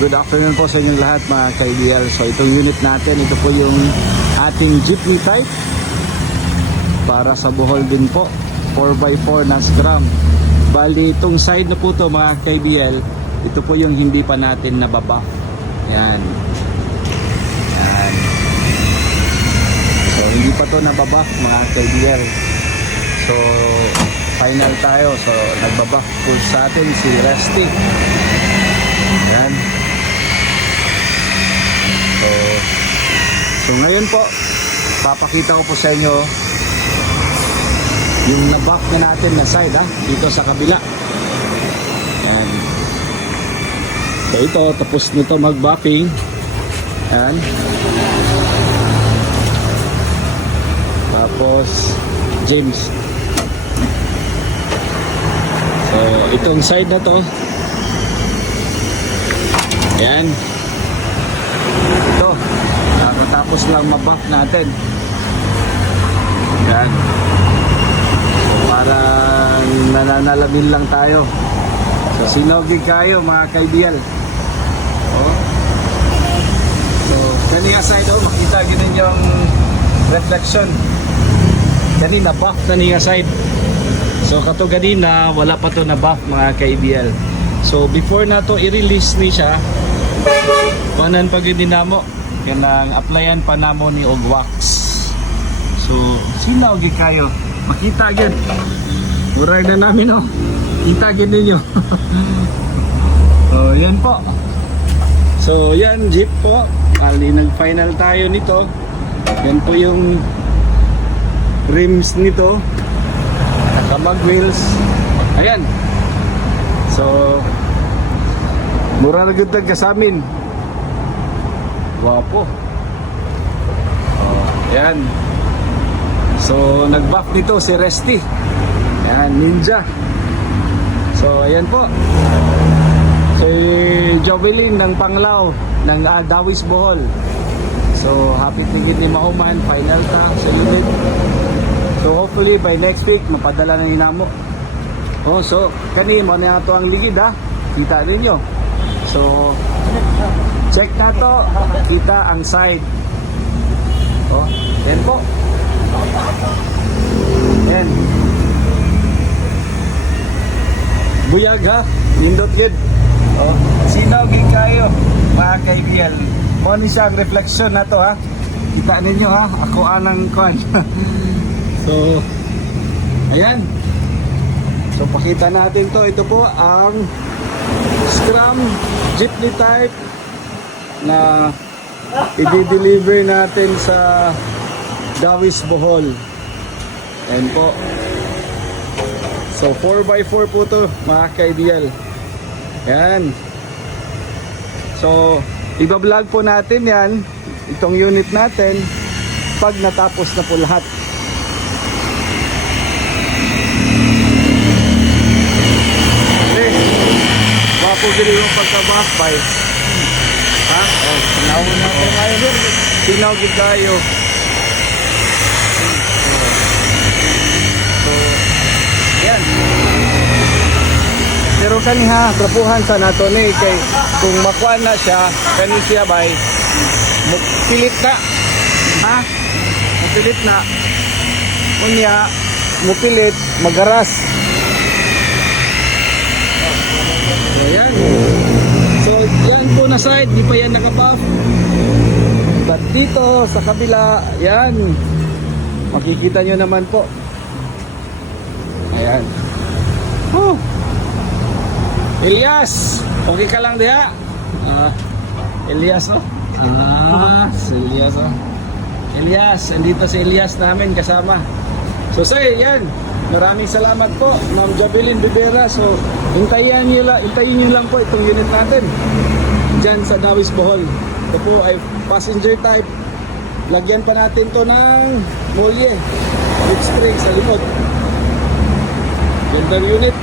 good afternoon po sa inyong lahat mga ka-IDL. So itong unit natin, ito po yung ating jeepney type para sa Bohol din po, 4x4 na scrum. Bali itong side na po to mga ka-IDL, ito po yung hindi pa natin nababuff. Yan. Yan. So hindi pa to nababuff mga ka-IDL. So final tayo. So nagbabuff po sa atin si Resty. Yan. So ngayon po papakita ko po sa inyo yung nabuff na natin na side dito sa kabila. Yan. So ito tapos nito mag-buffing. Yan. Tapos James. So itong side na to, yan. Ito tapos lang mabuff natin. Yan. So parang nananalamin lang tayo. So sinogig kayo mga ka-IDL. So kanina side makita ginin yung reflection. Kanina buff kanina side. So kato ganina wala pa to na buff mga ka-IDL. So before na to i-release ni siya, panan pag dinamo kanang applyan pa namo ni og wax. So sinaw gi kayo makita gyud. Murag na namin kita gyud ninyo. So yan po. So yan jeep po. Ali nag final tayo nito. Yan po yung rims nito. Nakamag wheels. Ayan. So mura na gud sa amin. Wapo. Ayan. So nag-buff nito si Resty. Ayan, Ninja. So ayan po. Si Jovelyn ng Panglao ng Dawis Bohol. So happy tigit ni Mahuman, final ta sa unit. So hopefully by next week mapadala na hinamo. So kani mo na ito ang ligid kita ninyo. So check na to, kita ang side. Yan po. Yan. Buyag nindot yun. Sinogig kayo mga ka-IDL. Mo ni siya ang reflection na to kita ninyo ako anang kon. So ayan. So pakita natin to. Ito po ang scrum jeepney type na i-deliver natin sa Dawis Bohol. Ayan po. So 4x4 po to mga ka-IDL. Ayan. So iba-vlog po natin yan, itong unit natin pag natapos na po lahat. Wapo gili yung pagka-buff by sinawon na po kayo doon. Sinawagin kayo. So yan. Pero kaniha trapuhan sa nato ni kay kung makuha na siya kani siya bay pilit na mupilit na unya mupilit magaras. Ayan. So yan po na side, di pa yan nakabuff. But dito sa kabila, yan makikita nyo naman po. Ayan. Elias, okay ka lang diha? Elias si Elias Elias, andito si Elias namin kasama. So sir, yan. Maraming salamat po, Ma'am Jovelyn Bibera. So, hintayin niyo lang po itong unit natin dyan sa Dawis Bohol. Ito po ay passenger type. Lagyan pa natin to ng molye with spring sa likod. Ganda unit.